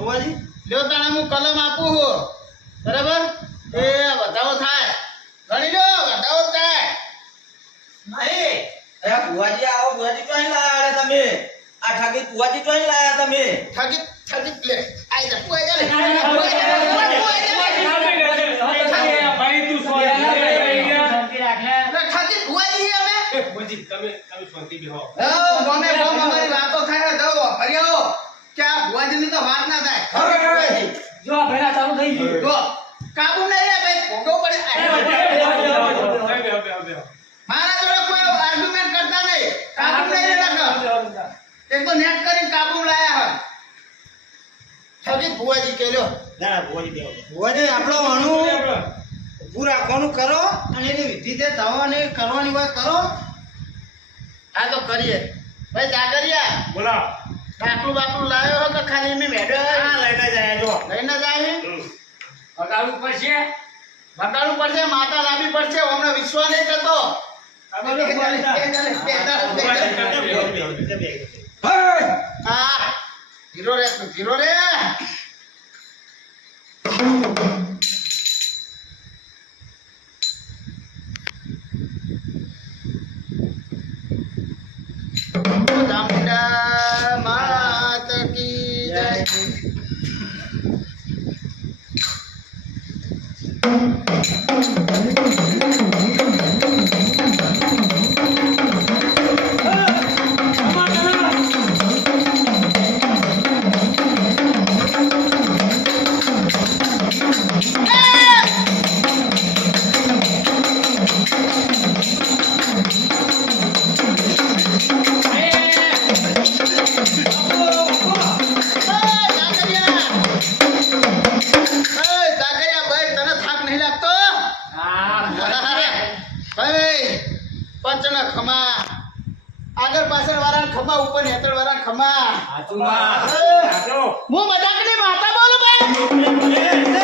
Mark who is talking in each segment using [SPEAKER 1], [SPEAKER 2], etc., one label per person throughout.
[SPEAKER 1] ભુવાજી
[SPEAKER 2] લ્યો તાણે હું કલમ આપું છું. બરાબર? એ વધારો થાય. ગણી લો વધારો થાય.
[SPEAKER 1] નહીં. અરે ભુવાજી આવો ભુવાજી ચોઈ લાયા તમે? આ ઠાકી ભુવાજી ચોઈ લાયા તમે?
[SPEAKER 2] થકી થકી લે આઈ જા
[SPEAKER 3] તું
[SPEAKER 2] ભુવાજી
[SPEAKER 3] મુજી તમે તમે શાંતિ બેહો.
[SPEAKER 2] હઉ, ગમે ગમ અમારી વાતો થાય તો ફર્યાઓ કે આ ભુવાજીની તો વાત ના થાય.
[SPEAKER 4] જો આ ભેડા ચાલુ થઈ ગયું
[SPEAKER 2] જો કાબુ નહીં લે ભાઈ ભોગવવું પડે મારા જોડે કોઈ આર્ગ્યુમેન્ટ કરતા નહીં કાબુ નહીં લે લખ એક તો નેટ કરીને કાબુ લાયા હોય થકી ભુવાજી કેલ્યો
[SPEAKER 1] ના ભુવાજી બેહો ભુવાજી આપણો અણુ ઊભું રાખવાનું કરો અને એની વિધિ જે થવાની કરવાની હોય કરો
[SPEAKER 2] હા તો કરીએ ભાઈ જાગરિયા
[SPEAKER 3] બોલા
[SPEAKER 2] ડાકલું બાકલું લાવ્યો હો કે ખાલી એમની મેડો
[SPEAKER 1] હા લઈને જાય જો
[SPEAKER 2] લઈને જાય
[SPEAKER 4] પગાડવું પડશે
[SPEAKER 2] પડશે માતા લાવી પડશે હમણાં વિશ્વાસ નહીં થતો હા. ધીરો રે હીરો રે. Thank you. આગળ પાછળ વાળા ખમા ઉપર હેતળ વાળા ખમા હું? મજાકની માતા બોલું ભાઈ.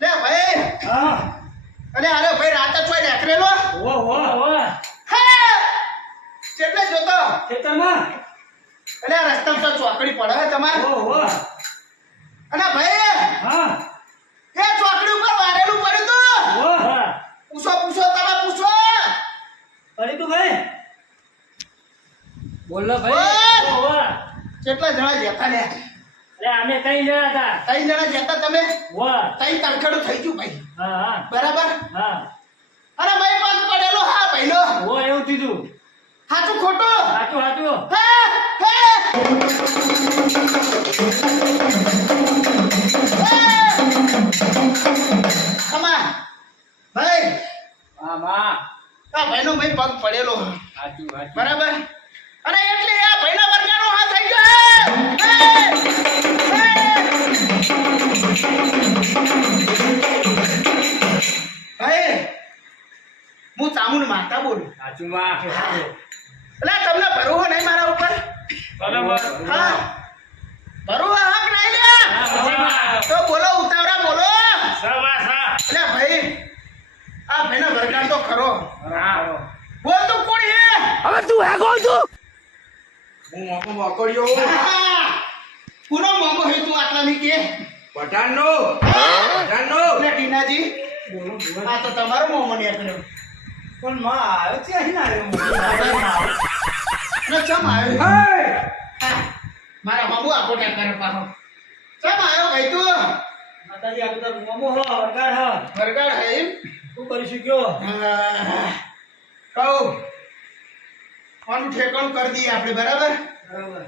[SPEAKER 2] ભાઈ. અરે ભાઈ રાતે ચોય નેકરેલો હે? કેટલે જોતો? અરે આ રસ્તા ચોકડી પડે હે તમારે. અને ભાઈ! એ ચોકડી ઉપર વારેલું પડ્યું તું. પૂછો પૂછો તમે પૂછો.
[SPEAKER 4] બોલો ભાઈ.
[SPEAKER 2] ઓય! કેટલા જણા જતા લે
[SPEAKER 4] અરે અમે કઈ જણા હતા.
[SPEAKER 2] ત્રણ જણા જતા તમે? ત્રણ તરખડું થઈ ગયું ભાઈ.
[SPEAKER 4] હા હા.
[SPEAKER 2] બરાબર?
[SPEAKER 4] હા.
[SPEAKER 2] અરે ભાઈ પગ પડેલો હા ભાઈનો.
[SPEAKER 4] ઓ એવું થયું
[SPEAKER 2] સાચું ખોટું?
[SPEAKER 4] સાચું સાચું
[SPEAKER 2] હા આ ભાઈનો ભાઈ પગ પડેલો.
[SPEAKER 4] સાચું સાચું
[SPEAKER 2] બરાબર? અને એટલે આ ભાઈના વર્ગાનો હાથ થઈ ગયો. હે! હે! ભાઈ હું ચામુંડ માતા બોલું.
[SPEAKER 4] સાચું માં
[SPEAKER 2] એટલે તમને ભરોહો નહીં મારા ઉપર?
[SPEAKER 3] બરાબર
[SPEAKER 2] હા. ભરોહો હક નહીં તો બોલો ઉતાવળા બોલો. એટલે ભાઈ આ ભાઈના વર્ગાન તો ખરો. બોલ તું કોણ હે?
[SPEAKER 1] હું મોકો મોકળ્યો
[SPEAKER 2] આહા! કોનો મોમો હે તું આટલા ની કે
[SPEAKER 1] પઠાણનો. પઠાણનો.
[SPEAKER 2] એટલે ટીનાજી આ તો તમારો મોમો નીકળ્યો.
[SPEAKER 1] પણ માં આવ્યો છે અહીં ના આવ્યો
[SPEAKER 2] ને ચમ આવ્યો? મારા બાબુ આખો ટેકર પાછો. ચમ આવ્યો ભાઈ તું?
[SPEAKER 4] માતાજી આ બધા મોમો હો વરગાડ હો.
[SPEAKER 2] વરગાડ હે એમ?
[SPEAKER 4] શું કરી શક્યો?
[SPEAKER 2] કહું. ફોન ઠેકાણું કરી દઈએ આપણે બરાબર?
[SPEAKER 4] બરાબર.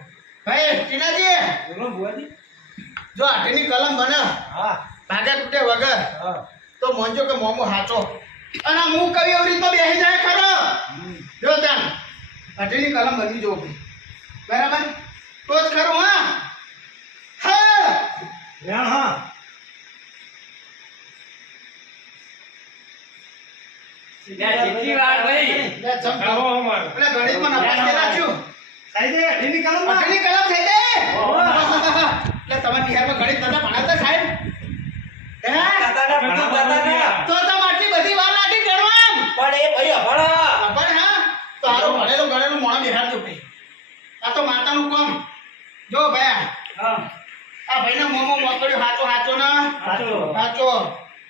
[SPEAKER 2] ભાઈ ટીનાજી
[SPEAKER 4] બોલો ભુવાજી
[SPEAKER 2] જો આઠની કલમ બને.
[SPEAKER 4] હા.
[SPEAKER 2] ભાગા તૂટે વગર. તો મોંજો કે મોમો હાચો. અને હું કવિ એવી રીતમાં બેસી જાય ખરો. જો ત્યાં અઢીની કલમ બની જો બરાબર? તો જ ખરું હા? હા.
[SPEAKER 1] હા.
[SPEAKER 4] જેટલી વાર ભાઈ.
[SPEAKER 2] એટલે ગણિતમાં નપાસ કેલા છું?
[SPEAKER 1] થઈ દે અઢીની કલમ
[SPEAKER 2] અઢીની કલમ એટલે તમારા ગણિત નતા ભણાવતા સાહેબ. તો તમે બધી વાર લાગી ગણવા ભાઈ અભણા.
[SPEAKER 1] પણ હા?
[SPEAKER 2] તારો ભણેલો ગણેલો મોણો નિહાળજો ભાઈ આ તો માતાનું કામ. જો ભાઈ
[SPEAKER 4] હા.
[SPEAKER 2] આ ભાઈના મોમો મોકળ્યો હાચો હાચો ના? હાચો.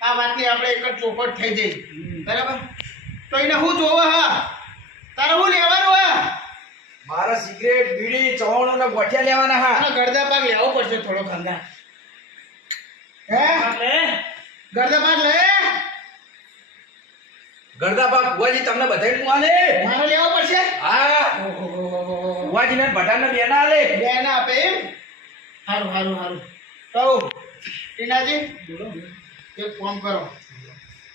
[SPEAKER 2] આ વાતની આપણે એક જ ચોપટ થઈ જઈ બરાબર? તો એને શું જોવે હા? તારે શું લેવાનું હા?
[SPEAKER 5] મારા સિગરેટ બીડી ચવાણું ને ગોઠિયા લેવાના હા.
[SPEAKER 2] ગરદા પાક લેવો પડશે થોડો ખંગા હે? ગરદા પાક લે?
[SPEAKER 5] ગરદા પાક બુવાજી તમને બધાયનું આલે?
[SPEAKER 2] મારે લેવો પડશે?
[SPEAKER 5] હા. બુવાજી ને ભટાને બેના આલે.
[SPEAKER 2] બે ના આપે એમ? સારું સારું સારું કહું ટીનાજી એક ફોન કરો.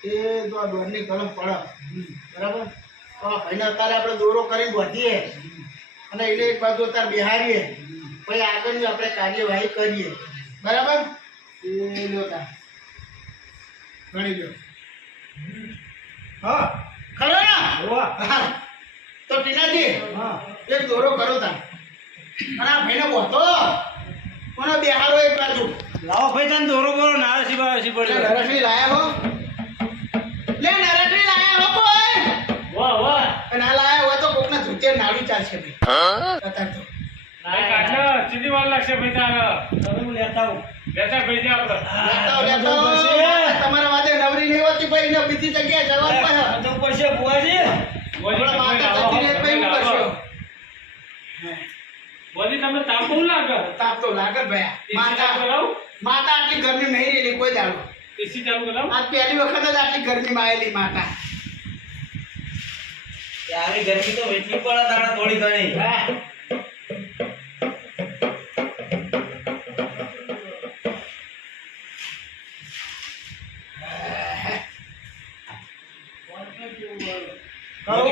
[SPEAKER 2] એ જો આ દોરની કલમ પડે. બરાબર? તો આ ભાઈને અત્યારે આપણે દોરો કરીને વધીએ. અને એને એક બાજુ અત્યારે બિહારીએ પછી આગળની આપણે કાર્યવાહી કરીએ. બરાબર? એ લ્યો ગણી લો હા. ખરો ને? તો ટીનાજી એક દોરો કરો તા. અને આ ભાઈને બોતો કોને બિહારો એક બાજુ?
[SPEAKER 1] લાવો ભાઈ તને દોરો બોરો નારસી બારસી પડે
[SPEAKER 2] નરસરી લાયા હો. ધૂતે નાડું ચાલશે ભાઈ. કતાર તો
[SPEAKER 3] કાઢો સીધી વાર લાગશે ભાઈ તારે.
[SPEAKER 4] હું લેતા હું
[SPEAKER 3] લેતા ભાઈ જા આપણે.
[SPEAKER 2] લેતા લેતા તમારા વાદે નવરી નહીં હોતી ભાઈ ને બીજી જગ્યાએ જવાનું
[SPEAKER 4] તો પડશે બુવાજી
[SPEAKER 3] બોજી
[SPEAKER 2] માતા જતી ને ભાઈ હું કરશો
[SPEAKER 3] બોલી તમે તાપ બહુ લાગે?
[SPEAKER 2] તાપ તો લાગે ભાઈ. માતા
[SPEAKER 3] કરાવ.
[SPEAKER 2] માતા આટલી ગરમી નહીં રહેલી કોઈ દાડો.
[SPEAKER 3] એસી ચાલુ કરાવ.
[SPEAKER 2] આ પહેલી વખત જ આટલી ગરમીમાં આવેલી માતા
[SPEAKER 5] આવી ગરમી તો એટલી પડે તાણે થોડી ઘણી.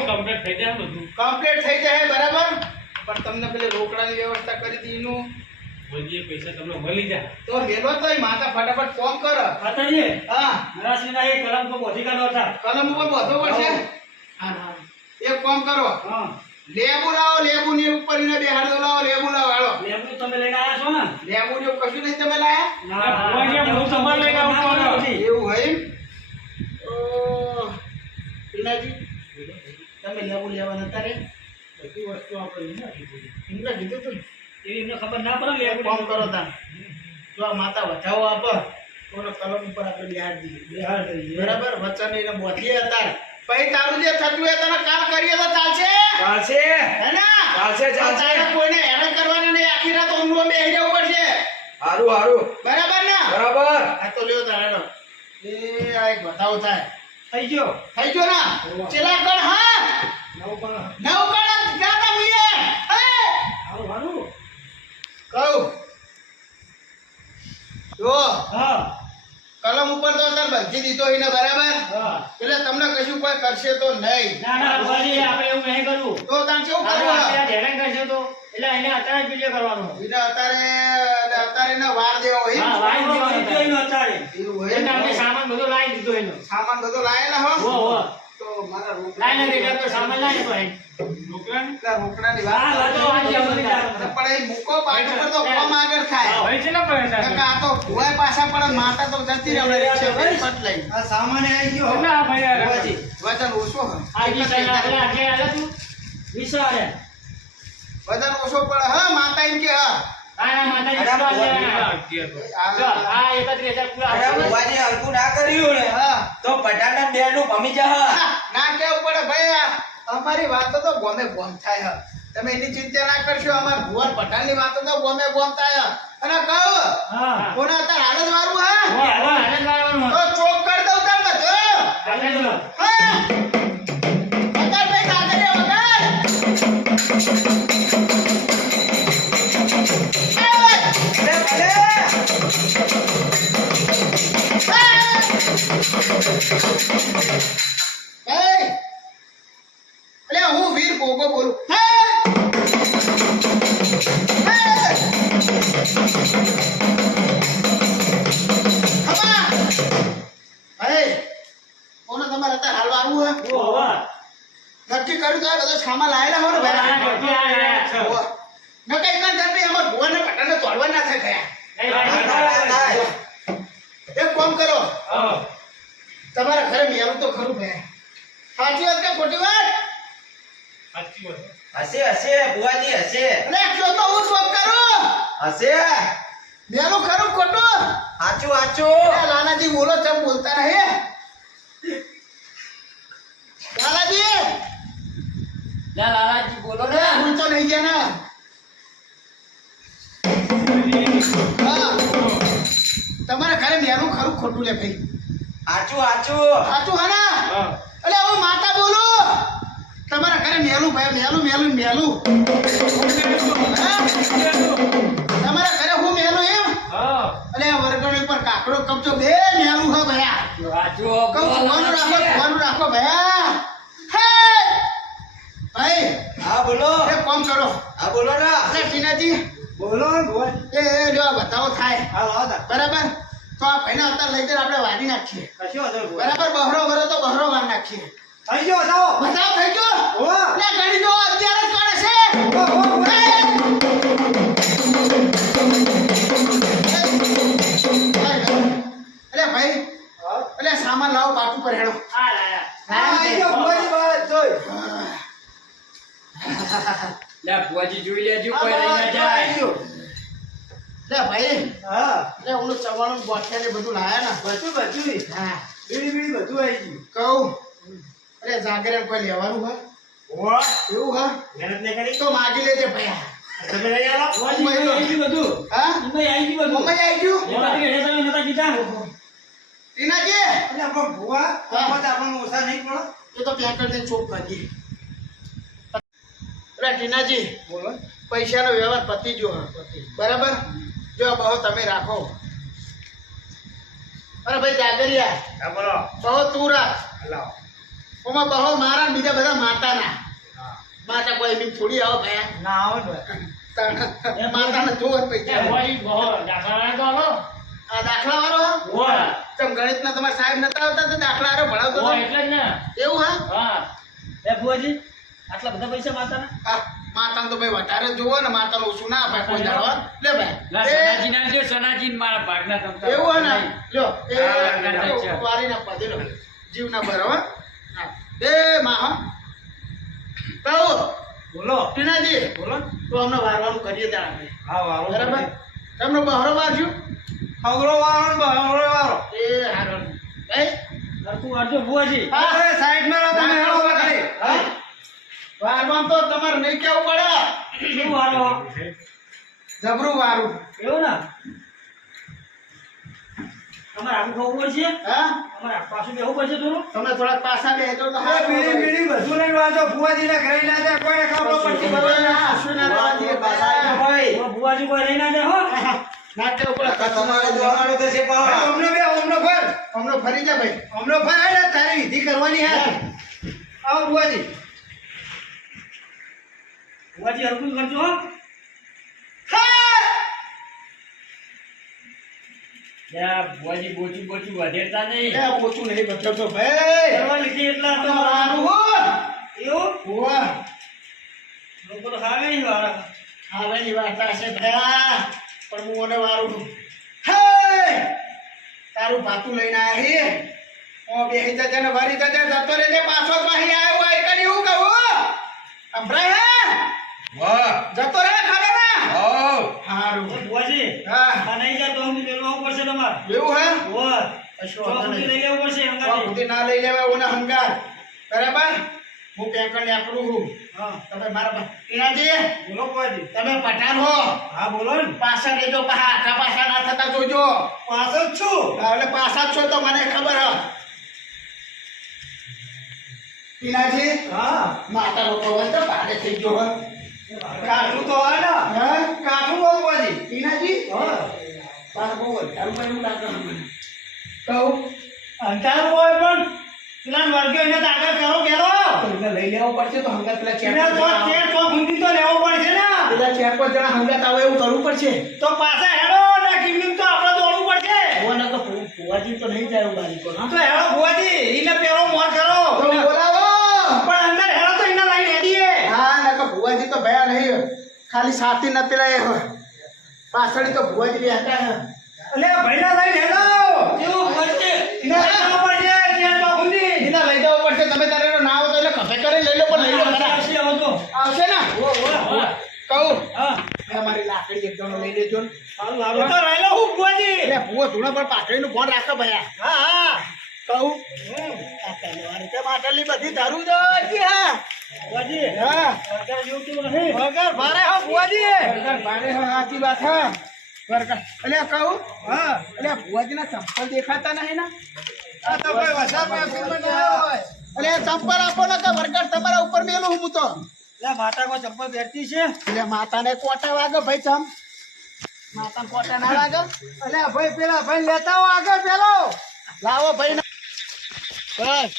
[SPEAKER 3] કમ્પ્લીટ થઈ જાય બધું?
[SPEAKER 2] કમ્પ્લીટ થઈ જાય બરાબર? પણ તમને પેલી રોકડાની વ્યવસ્થા કરી દીધું એનું.
[SPEAKER 3] પૈસા તમને મળી જાય.
[SPEAKER 2] તો મેલો તો માથા ફટાફટ ફોન કર.
[SPEAKER 4] માતાજી
[SPEAKER 2] હા.
[SPEAKER 4] નરાસરીના એ કલમ તો બોધી કાઢો હતા.
[SPEAKER 2] કલમ ઉપર બધો પડશે. એક કામ કરો. લેબુ લાવો લેબુ ની ઉપર એને બેહાડો લાવો લેબુ લાવો હાલો
[SPEAKER 4] લેબુ તમે લઈને આવ્યા છો ને?
[SPEAKER 2] લેબુ ને કશું નહીં તમે લાયા?
[SPEAKER 4] ના
[SPEAKER 3] હું તમારે લઈને આવું છું.
[SPEAKER 2] એવું હોય તો તમે લેબુ લેવા નતા રે
[SPEAKER 4] બધી વસ્તુ આપણે
[SPEAKER 2] એમને કીધું તું
[SPEAKER 4] એવી એમને ખબર ના પડે લેબુ
[SPEAKER 2] કામ કરો તા જો આ માતા વધાવો આપો તો કલમ ઉપર આપણે બિહાર દઈએ.
[SPEAKER 4] બિહાર દઈએ.
[SPEAKER 2] બરાબર? વચન એને બોધીએ હતા પછી તારું જે થતું હોય તને કામ કરીએ તો ચાલશે.
[SPEAKER 5] ચાલશે.
[SPEAKER 2] હે ને?
[SPEAKER 5] ચાલશે, ચાલશે.
[SPEAKER 2] કોઈને હેરાન કરવાનું નહીં. આખી રાત ઊંઘવા બેસી જવું પડશે.
[SPEAKER 5] હારું હારું.
[SPEAKER 2] બરાબર ને?
[SPEAKER 5] બરાબર.
[SPEAKER 2] આ તો લ્યો તારે એ આ એક બતાવો થાય
[SPEAKER 4] થઈ ગયો.
[SPEAKER 2] થઈ ગયો ના? ચેલા કણ હા?
[SPEAKER 4] નવ કણ
[SPEAKER 2] નવ કણ જાતા મીએ? હે?
[SPEAKER 4] હારું હારું.
[SPEAKER 2] કહું. જો.
[SPEAKER 4] હા.
[SPEAKER 2] કલમ ઉપર તો તાર બંધી દીધો એને બરાબર? એટલે તમને કશું કોઈ કરશે તો નહીં.
[SPEAKER 4] ના ના ભાઈ આપણે એવું નહીં કરવું.
[SPEAKER 2] તો તમે કેવું કરવું
[SPEAKER 4] આપણે હેરાન કરશે તો એટલે એને અત્યારે જ વીડિયો કરવાનો.
[SPEAKER 2] એટલે અત્યારે અત્યારે એને વાર દેવો હોય.
[SPEAKER 4] હા વાર દેવો એનો અત્યારે
[SPEAKER 2] એવું હોય
[SPEAKER 4] એટલે આપણે સામાન બધો લાવી દીધો એનો.
[SPEAKER 2] સામાન બધો લાવેલા હો?
[SPEAKER 4] હો હો.
[SPEAKER 2] તો મારા
[SPEAKER 4] લાઈન
[SPEAKER 2] રોકડા
[SPEAKER 4] દીધો તો સામાન લાઈન
[SPEAKER 2] ભાઈ. રોકડા
[SPEAKER 4] હા,
[SPEAKER 2] વાત
[SPEAKER 4] બધો આજે
[SPEAKER 2] પણ એ મૂકો પાટ પર તો કોમ આગળ થાય
[SPEAKER 3] ભાઈ છે ને પૈસા
[SPEAKER 2] આ તો ભુવાય પાછા પડે માતા તો જતી રહે રિક્ષા પટ લઈને.
[SPEAKER 1] આ સામાન આવી ગયો.
[SPEAKER 3] કેટલા ભાઈ આ
[SPEAKER 1] બુવાજી.
[SPEAKER 2] વજન ઓછો હે.
[SPEAKER 4] સાઈડ આપણે આજે આલે તું? વિચારે
[SPEAKER 2] વજન ઓછો પડે. હા માતા એમ કે હા.
[SPEAKER 4] લેવાના.
[SPEAKER 2] આ-
[SPEAKER 4] જો, પૂરા
[SPEAKER 5] હલકું ના કર્યું ને.
[SPEAKER 2] હા.
[SPEAKER 5] તો ભટાના બેનું ભમી જા.
[SPEAKER 2] ના કેવું પડે. ભાઈ અમારી વાતો તો ગોમે ગોમ થાય હે. તમે એની ચિંતા ના કરશો અમાર ભુવન પઠાણની વાતો તો ગોમે ગોમ થાય. અને કહો કોને હાલવાનું હે? નક્કી કર્યું તો બધા સામાન લાયેલા હો ને ભાઈ. નકર એકાંત જણને અમાર ભુવાને પટાને તોડવા ના થાય ગયા. એક કામ કરો. તમારા ઘરે મેરું તો ખરું ભાઈ. સાચી વાત કે ખોટી વાત?
[SPEAKER 3] સાચી વાત.
[SPEAKER 5] હશે હશે બુઆજી હશે.
[SPEAKER 2] અરે કયો તો હું શોધ કરું.
[SPEAKER 5] હશે.
[SPEAKER 2] મેલું ખરું ખોટું?
[SPEAKER 5] સાચું સાચું.
[SPEAKER 2] એ લાલાજી બોલો ચમ બોલતા રહે લાલાજી
[SPEAKER 4] લા લાલાજી બોલો ને.
[SPEAKER 2] ભૂલ તો નહીં ગયા ને હા. તમારા ઘરે મેલું ખરું ખોટું લે ભાઈ.
[SPEAKER 5] હાચું હાચું.
[SPEAKER 2] સાચું હા ના. અલે હું માતા બોલો. તમારા ઘરે મેલું ભાઈ મેલું મેલું મેલું. તમારા ઘરે હું મેલું એમ. અલે વરગણ કાકડો કપચો બે મેલું હે ભયા. ભગવાનનું રાખો રાખો ભયા.
[SPEAKER 5] બોલો.
[SPEAKER 2] એ કોમ કરો
[SPEAKER 5] હા બોલો ને.
[SPEAKER 2] અરે ટીનાજી
[SPEAKER 1] બોલો ને
[SPEAKER 2] એ એ જો બતાવો થાય.
[SPEAKER 1] હા હા
[SPEAKER 2] બરાબર? તો આ ભાઈને અત્યારે લઈ જઈને આપણે વાડી નાખીએ.
[SPEAKER 1] કશું વાંધો
[SPEAKER 2] બરાબર? બહરો ભરો તો બહરો વાર નાખીએ.
[SPEAKER 1] થઈ ગયો બતાવો.
[SPEAKER 2] બતાવો થઈ ગયો?
[SPEAKER 1] હોવા.
[SPEAKER 2] લે ગણી જો અત્યારે જ કરે છે.
[SPEAKER 4] લે ભુવાજી જોઈ લેજો કોઈ રહી ના જાય.
[SPEAKER 2] લે ભાઈ.
[SPEAKER 1] હા.
[SPEAKER 2] લે ઓલું ચવાણું ગોઠિયા ને બધું લાયા ને?
[SPEAKER 1] બધું બધું
[SPEAKER 2] હા.
[SPEAKER 1] બીડી બીડી બધું આવી ગયું.
[SPEAKER 2] કહું. અરે જાગરે કોઈ લેવાનું હા
[SPEAKER 1] ઓ
[SPEAKER 2] એવું હા
[SPEAKER 1] મહેનત ને કરી?
[SPEAKER 2] તો માગી લેજે ભાઈ.
[SPEAKER 1] તમે લઈ આવો.
[SPEAKER 3] ગયું બધું.
[SPEAKER 2] હા?
[SPEAKER 3] એમાં આવી ગયું બધું.
[SPEAKER 2] મુંબઈ આવી ગયું?
[SPEAKER 3] કે તમે નતા કીધા?
[SPEAKER 2] ટીનાજી?
[SPEAKER 1] એટલે આપણો ભુવા તો આપણને ઓછા નહીં પડો.
[SPEAKER 2] એ તો પેકર ને ચોપ કરી ટીનાજી
[SPEAKER 1] બોલો.
[SPEAKER 2] પૈસાનો વ્યવહાર પતી જો બરાબર? જો આ બહુ તમે રાખો. અરે ભાઈ જાગરિયા.
[SPEAKER 1] બોલો.
[SPEAKER 2] બહુ તું રાખ. ઓમાં બહુ મારા બીજા બધા માતાના.
[SPEAKER 1] હા.
[SPEAKER 2] માતા કોઈ બી થોડી આવો ભાઈ.
[SPEAKER 1] ના આવો ને
[SPEAKER 2] માતાને જોવે
[SPEAKER 3] એ
[SPEAKER 2] પૈસા
[SPEAKER 3] દાખલા
[SPEAKER 2] આ દાખલા વાળો હા?
[SPEAKER 3] હોવા.
[SPEAKER 2] તમ તમારા સાહેબ નતા આવતા દાખલા વાળો ભણાવતો
[SPEAKER 3] એટલે જ ને.
[SPEAKER 2] એવું હા?
[SPEAKER 3] હા.
[SPEAKER 6] એ ભુવાજી આટલા બધા પૈસા માતાના
[SPEAKER 2] માતાને તો ભાઈ વધારે જોવો ને માતાનું ઓછું ના અપાય કોઈ દાડવા લે ભાઈ.
[SPEAKER 4] સનાજી ના જો સનાજી મારા ભાગના તમતા
[SPEAKER 2] એવું ને? લ્યો એ. વારી પદે લો જીવ ના ભરો એ
[SPEAKER 1] બોલો.
[SPEAKER 2] ટીનાજી
[SPEAKER 1] બોલો.
[SPEAKER 2] તો અમને વારવાનું કરીએ ત્યાં આપણે
[SPEAKER 1] હા વાળો
[SPEAKER 2] બરાબર? તમને બહરો વારશું?
[SPEAKER 1] અગરો વારો ને બહરો
[SPEAKER 2] એ હારો. ભાઈ
[SPEAKER 6] તું
[SPEAKER 2] હા.
[SPEAKER 1] સાઈડમાં તમે હેળો ખાલી.
[SPEAKER 2] હા. વારવાનું તો તમારે નહીં કેવું પડે.
[SPEAKER 6] શું વારો
[SPEAKER 2] જબરું વારું.
[SPEAKER 6] એવું ને? તમારે આખું ખાવું પડશે
[SPEAKER 2] હા?
[SPEAKER 6] અમારે પાછું બેહવું પડશે થોડું?
[SPEAKER 2] તમે થોડાક પાછા બેસજો તો
[SPEAKER 1] એ
[SPEAKER 2] હારું
[SPEAKER 1] બીડી બીડી બધું લઈને વાંચો ભુવાજીના ઘરે ના જાય કોઈને ખબર પડતી
[SPEAKER 2] બધાને હાંસુ ના રહેવા દઈએ, ભાઈ.
[SPEAKER 6] તો ભુવાજી કોઈ ના જાય હો.
[SPEAKER 2] નાટ્ય ઉપર
[SPEAKER 5] તમારે જોવાનું તો છે
[SPEAKER 1] અમને બે અમને ફર.
[SPEAKER 2] હમણાં ફરી જા ભાઈ.
[SPEAKER 1] અમને ફર આય તારી વિધિ કરવાની હે. આવો ભુવાજી.
[SPEAKER 6] ભુવાજી હરખું જ કરજો હો
[SPEAKER 4] ભુવાજી બોચું બોચું વધેરતા નહીં.
[SPEAKER 2] એ ઓછું નહીં બચતો ભાઈ.
[SPEAKER 6] કરવા લીધી એટલા તો
[SPEAKER 2] તમારું હો.
[SPEAKER 6] એવું?
[SPEAKER 2] હોવા
[SPEAKER 6] લોકો તો ખાવે નહીં વાળા.
[SPEAKER 2] આવેલી વાર્તા છે ભયા. પણ હું મને વારું હે! તારું ભાતું લઈને આયા હે? ઓ બેહી જજે ને વારી જજે જતો રહેજે પાછો પાહી આવ્યો કરી હું કહું? સંભળાય હે?
[SPEAKER 5] વાહ.
[SPEAKER 2] જતો રહે ખરે ને.
[SPEAKER 5] ઓ
[SPEAKER 2] હારું.
[SPEAKER 6] બોજી
[SPEAKER 2] હા.
[SPEAKER 6] આ નહીં તો હું આવવું પડશે તમાર.
[SPEAKER 2] એવું હે?
[SPEAKER 6] તો
[SPEAKER 2] વાંધો
[SPEAKER 6] લઈ લેવું પડશે
[SPEAKER 2] તો
[SPEAKER 6] અંગાજી
[SPEAKER 2] ના લઈ લેવાય ઓને હંગાર. બરાબર? હું પેકર ને હું
[SPEAKER 6] હા.
[SPEAKER 2] તમે મારા પા- ઈનાજી
[SPEAKER 1] બોલો ભુવાજી
[SPEAKER 2] તમે પઠાણ હો.
[SPEAKER 1] હા બોલો ને.
[SPEAKER 2] પાછા રહેજો પાછા આખા પાછા ના થતા જોજો.
[SPEAKER 1] પાછળ જ છું.
[SPEAKER 2] એટલે પાછા જ છો તો મને ખબર હ. ઈનાજી
[SPEAKER 1] હા.
[SPEAKER 2] માતા લોકો હોય તો પાડે થઈ ગયો હોય.
[SPEAKER 1] કાઠું તો હોય ને?
[SPEAKER 2] હે?
[SPEAKER 1] કાઠું બહુ ભુવાજી
[SPEAKER 2] ટીનાજી?
[SPEAKER 1] હા.
[SPEAKER 2] પાછા બહુ વધારે પણ એવું લાગે કહું
[SPEAKER 1] અંધારું હોય પણ પેલા વર્ગે એને તો આગળ કરો પેલો
[SPEAKER 2] એટલે લઈ લેવો પડશે તો હંગાત પેલા ચેક
[SPEAKER 1] તો
[SPEAKER 2] ચેક
[SPEAKER 1] તો ગુંદી તો લેવો પડશે ને.
[SPEAKER 2] પેલા ચેક પાંચ જણા હંગાત આવે એવું કરવું પડશે.
[SPEAKER 1] તો પાછા હેડો ના કિમિંગ તો આપણે દોડવું પડશે.
[SPEAKER 2] ભુવાને તો ભુવાજી તો નહીં જાય બારી પર
[SPEAKER 1] તો હેડો ભુવાજી એને પેલો મોર કરો.
[SPEAKER 2] તો બોલાવો.
[SPEAKER 1] પણ અંદર હેડો તો એને લઈને હેડીએ.
[SPEAKER 2] તો ભુવાજી તો ભયા નહીં ખાલી સાથી ન પેલા એ પાછળ તો ભુવાજી બેઠા હે.
[SPEAKER 1] અલે ભૈલા લઈ હેલો.
[SPEAKER 6] કેવું પડશે
[SPEAKER 1] ઇના લઈ જવો પડશે ત્યાં તો ગુંદી
[SPEAKER 2] ઇના લઈ જવું પડશે. તમે તારે એનો ના તો એટલે ખભે કરી લઈ લો પણ લઈ લો ખરા.
[SPEAKER 6] આવશે હવે તો.
[SPEAKER 2] આવશે ને? કહું.
[SPEAKER 6] હા.
[SPEAKER 2] એ અમારી લાકડી એક જણો લઈ લેજો ને.
[SPEAKER 6] સારું તો રહેલો હું ભુવાજી?
[SPEAKER 2] એટલે ભૂવો ધૂણો પર પાટડીનું ફોન રાખો ભયા.
[SPEAKER 6] હા હા.
[SPEAKER 2] કહું. આ તલવાર કે માટલી બધી ધરું જો જી હા. વગર ભારે હો ભુવાજી વગર ભારે હો સાચી વાત હા. વગર એટલે કહું. હા. એટલે ભુવાજીના ચંપલ દેખાતા નહીં ને? આ તો કોઈ વધારે મહેફિલમાં ના હોય. એટલે ચંપલ આપો ને કે વરગાડ તમારા ઉપર મેલું હું તો.
[SPEAKER 6] લે માતા કો ચંપલ પહેરતી છે.
[SPEAKER 2] એટલે માતાને કોટા વાગે ભાઈ ચમ? માતા કોટા ના વાગે? એટલે ભાઈ પેલા ભાઈ લેતા હો આગળ પેલો. લાવો ભાઈ બસ.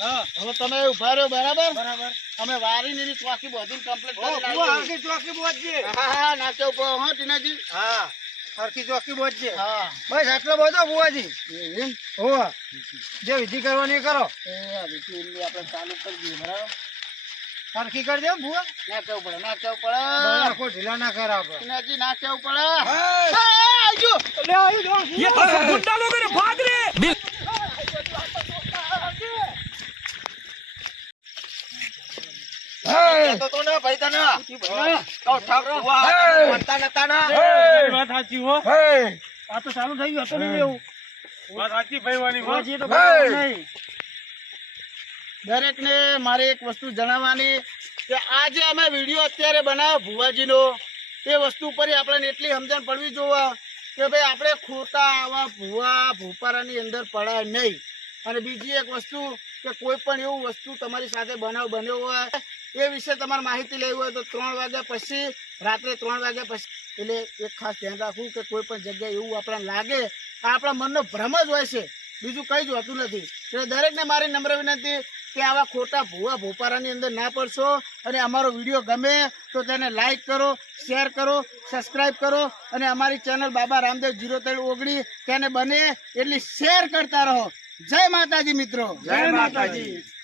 [SPEAKER 2] હા. હવે તમે ઊભા રહ્યો બરાબર?
[SPEAKER 6] બરાબર.
[SPEAKER 2] અમે વારીને ની ચોકી બધી કમ્પ્લીટ કરી નાખી.
[SPEAKER 6] આખી ચોકી બોજે
[SPEAKER 2] હા હા નાચો હો ટીનાજી.
[SPEAKER 6] હા હરકી ચોકી બોજે
[SPEAKER 2] હા.
[SPEAKER 6] બસ આટલો બધો બુવાજી
[SPEAKER 2] એમ?
[SPEAKER 6] હો જે વિધિ કરવાની કરો.
[SPEAKER 2] એ આ વિધિ આપણે ચાલુ કરી દઈએ બરાબર?
[SPEAKER 6] હરકી કરી દે બુવા
[SPEAKER 2] ના કેવું પડે ના કેવું પડે.
[SPEAKER 6] આખો ઢીલા ના કર આપણે
[SPEAKER 2] ટીનાજી ના કેવું પડે. એ, આવજો. લે આવી દો તો તો ના ભાઈ તને તો ઠાક ઉવા મનતા નતા ના
[SPEAKER 6] વાત સાચી હો આ તો ચાલુ
[SPEAKER 2] મારે એક વસ્તુ જણાવવાની કે આ અમે વીડિયો અત્યારે બનાવ્યો ભુવાજીનો. એ વસ્તુ પર આપણને એટલી સમજણ પડવી જોવા કે ભાઈ આપણે ખોટા આવા ભૂવા, ભૂપારાની અંદર પડાય નહીં. અને બીજી એક વસ્તુ કે કોઈ પણ એવું વસ્તુ તમારી સાથે બનાવ બન્યો હોય એ વિશે તમારે માહિતી લેવી હોય તો ત્રણ વાગ્યા પછી, રાત્રે ત્રણ વાગ્યા પછી. એટલે એક ખાસ ધ્યાન રાખવું કે કોઈ પણ જગ્યાએ એવું આપણને લાગે તો આપણા મનનો ભ્રમ જ હોય છે. બીજું કંઈ જ હોતું નથી. એટલે દરેકને મારી નમ્ર વિનંતી કે આવા ખોટા ભૂવા ભોપારાની અંદર ના પડશો અને અમારો વીડિયો ગમે તો તેને લાઈક કરો, શેર કરો સબસ્ક્રાઈબ કરો અને અમારી ચેનલ બાબા રામદેવ જીરો ત્રણ ઓગણી તેને બને એટલી શેર કરતા રહો. જય માતાજી મિત્રો.
[SPEAKER 5] જય માતાજી.